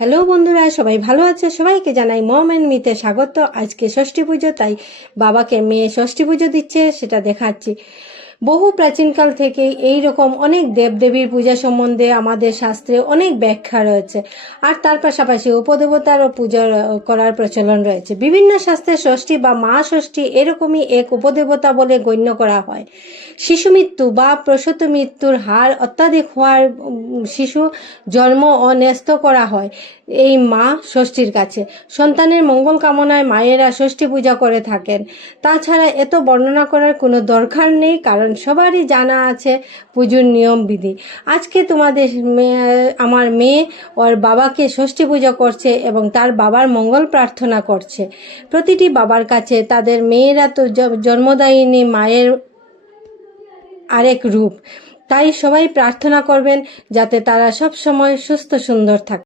Hello বন্ধুরা, সবাই ভালো আছে? সবাইকে জানাই মম এন্ড মিতে স্বাগত। আজকে ষষ্ঠী পুজো, তাই বাবাকে মেয়ে ষষ্ঠী পুজো দিচ্ছে সেটা দেখাচ্ছি। বহু প্রাচীনকাল থেকে এই রকম অনেক দেবদেবীর পূজা সম্বন্ধে আমাদের শাস্ত্রে অনেক ব্যাখ্যা রয়েছে, আর তার পাশাপাশি উপদেবতারও পূজা করার প্রচলন রয়েছে। বিভিন্ন শাস্ত্রে ষষ্ঠী বা মা ষষ্ঠী এরকমই এক উপদেবতা বলে গণ্য করা হয়। শিশু মৃত্যু বা প্রসূত মৃত্যুর হার অত্যাধিক হওয়ার শিশু জন্ম ও ন্যস্ত করা হয় এই মা ষষ্ঠীর কাছে। সন্তানের মঙ্গল কামনায় মায়েরা ষষ্ঠী পূজা করে থাকেন। তাছাড়া এত বর্ণনা করার কোনো দরকার নেই, কারণ সবারই জানা আছে পুজোর নিয়ম বিধি। আজকে তোমাদের আমার মেয়ে ওর বাবাকে ষষ্ঠী পূজা করছে এবং তার বাবার মঙ্গল প্রার্থনা করছে। প্রতিটি বাবার কাছে তাদের মেয়েরা তো জন্মদায়িনী মায়ের আরেক রূপ, তাই সবাই প্রার্থনা করবেন যাতে তারা সব সময় সুস্থ সুন্দর থাকে।